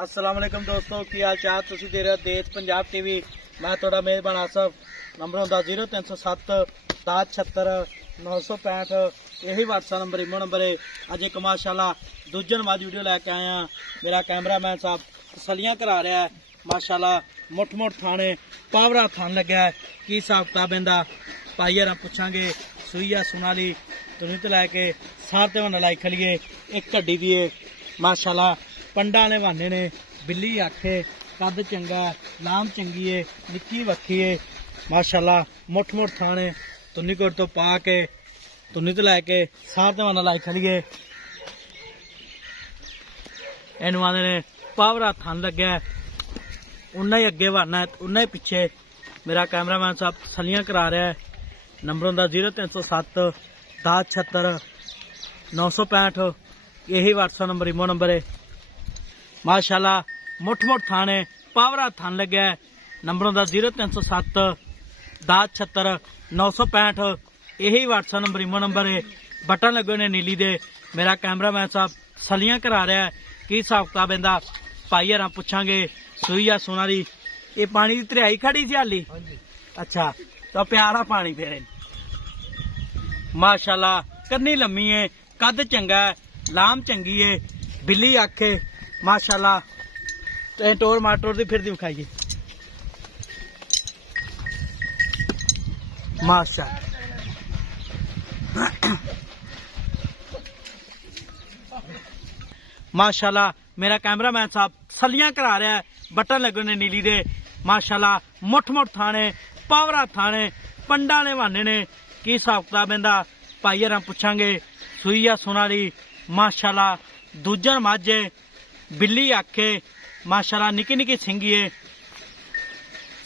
अस्सलाम वालेकुम दोस्तों, की हाल चाल? तुसीं देख रहे हो देश पंजाब टीवी। मैं थोड़ा मेज़बान आसफ। नंबर होंदा 0307 1076 965। यही व्हाट्सएप नंबर इमो नंबर है। अज एक माशाल्लाह दूजन मज वीडियो लैके आया। मेरा कैमरामैन साहब तसलियां करा रहा है। माशाल्लाह मुठ मुठ थाने पावरा थान लग्या है। की हिसाब किताब इंदा पाइए ना पुछांगे। सुईया सुनाली तुनी तो लैके सारे वन लाई खलीए एक घड्डी दिए। माशाल्लाह पंडा ने बहाने ने बिल्ली आखे कद चंगा लाम चंगी है निक्की वक्खी है। माशाल्लाह मुठ मुठ थाने तुन्नी कोट तो पा के तुन्नी तो लैके सारे वन लाई खलीए। इनू आदे ने पावरा थान लग्या उन्ना ही अगे बहाना है उन्ना ही पिछे मेरा कैमरामैन साहब तसलियां करा रहा है। नंबर होंदा 0307 1076 965। यही व्हाट्सएप नंबर इमो नंबर है। माशाल्लाह मुठ मुठ थाने पावरा थान लग्या है। नंबर होंदा 0307 1076 965। यही व्हाट्सएप नंबर इमो नंबर है। बटन लगे ने नीली दे। मेरा कैमरामैन साहब सलियां करा रहा है। की हिसाब किताब इंदा भाई हरा पुछांगे। सुई या सुनारी ये पानी की तरियाई खड़ी सी हाली। अच्छा तो प्यारा पानी फिर माशाल्लाह कन्नी लम्मी है कद चंगा है लाम चंगी है बिल्ली आखे। माशाल्लाह तो टोर माटोर दी फिर दी विखाइए। माशाल्लाह माशाल्लाह मेरा कैमरामैन साहब सलियां करा रहा है। बटन लगे ने नीली दे। माशाल्लाह मुठ मुठ थाने पावरा थाने पंडा ने बहाने ने। की हिसाब किताब इंदा भाई हरा पुछांगे। सुई या सुनारी माशाल्लाह दूजन मज बिल्ली आखे। माशाल्लाह निकी निकी सिंगी है।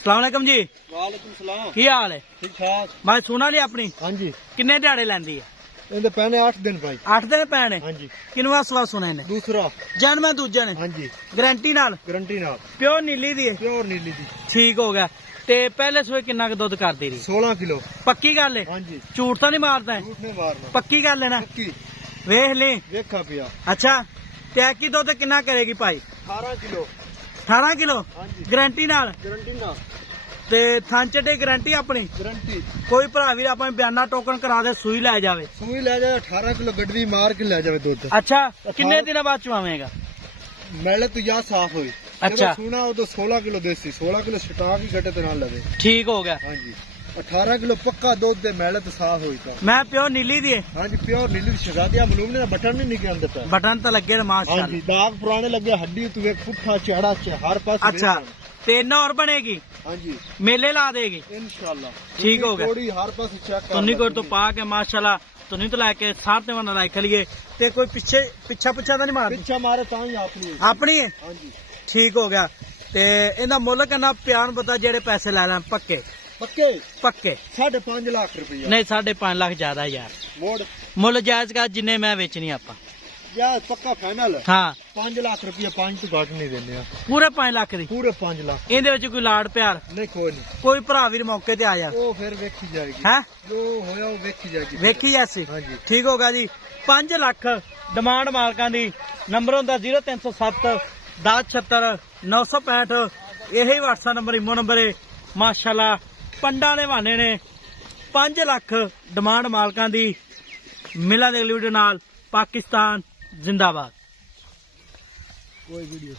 सलाम अलैकुम जी। वालेकुम सलाम। की हाल है? ठीक ठाक। मैं सुना ली अपनी हाँ जी किन्ने दिहाड़े लैंदी है? इनके पैने 8 दिन भाई। 8 दिन पैने। हाँ जी किनवा सवा सुने ने? दूसरा जन्म दूजे ने। हाँ जी गारंटी नाल गारंटी नाल प्योर नीली दी है। प्योर नीली दी। ठीक हो गया। ते पहले सुबह किन्ना क दुध करदी रही? 16 किलो। पक्की गल है? हाँ जी झूठ तो नहीं मारदा है? झूठ नहीं मारना। पक्की गल है ना? पक्की वेख ली। देखा पिया। अच्छा ते की दुध किन्ना करेगी भाई? 18 किलो। 18 किलो हाँ जी गारंटी नाल। गारंटी नाल ते थन चटे गारंटी अपनी। गारंटी। कोई भरा वीर अपने बयाना टोकन करा दे सुई लै जावे। सुई ले जाए 18 किलो गड्डी मार के ले जावे दूध। अच्छा किन्ने दिन बाद चुवावेगा? मेले तो या साफ हुई। अच्छा। सुना वो तो 16 किलो देसी 16 किलो स्टॉक ही गड्ढे तो ना लगे। ठीक हो गया। हाँ जी 18 किलो पक्का दूध दे मेले तो साफ हुई था। मैं प्योर नीली दी है। हाँ जी प्योर नीली शहजादिया मालूम ने बटन नहीं निकल अंदर पे। बटन तो लगे हाँ माशाल्लाह। जी दाग पुराने लगे हड्डी तू एक पुट्ठा चढ़ा हर पास। अच्छा तीन और बनेगी हाँ जी मेले ला देगी इंशाल्लाह। ठीक हो गया। थोड़ी हर पास चेक कर तुन्नी कोट तो पा के माशाल्लाह तुन्नी तो लैके सारे वन लाई खलीए। ते कोई पीछे पिछा तो नहीं मार पीछे मारे ता ही अपनी अपनी है। हाँ जी ठीक हो गया। ते इनदा मुल्ल किन्ना प्यार पता जेड़े पैसे लै लैन पक्के पक्के पक्के 5.5 लाख रुपया। नहीं 5.5 लाख ज्यादा यार। मोड़ मुल्ल जायज का जिन्ने मैं बेचनी आपा। या पक्का फाइनल हाँ 5 लाख रुपया 5 तो घट नहीं देने। पूरे 5 लाख दी। पूरे 5 लाख इहदे विच कोई लाड़ प्यार नहीं कोई नहीं। कोई भरा वीर मौके ते आ जा वो फिर वेखी जाएगी। है जो होया वो वेखी जाएगी। वेखी जैसी। हाँ जी ठीक होगा जी। 5 लाख डिमांड मालकां दी। नंबर होंदा 0307 1076 965। यही व्हाट्सएप नंबर इमो नंबर है। माशाल्लाह पंडा ने बहाने ने 5 लाख डिमांड मालकां दी। मिला दे अगली वीडियो नाल। पाकिस्तान जिंदाबाद। कोई वीडियो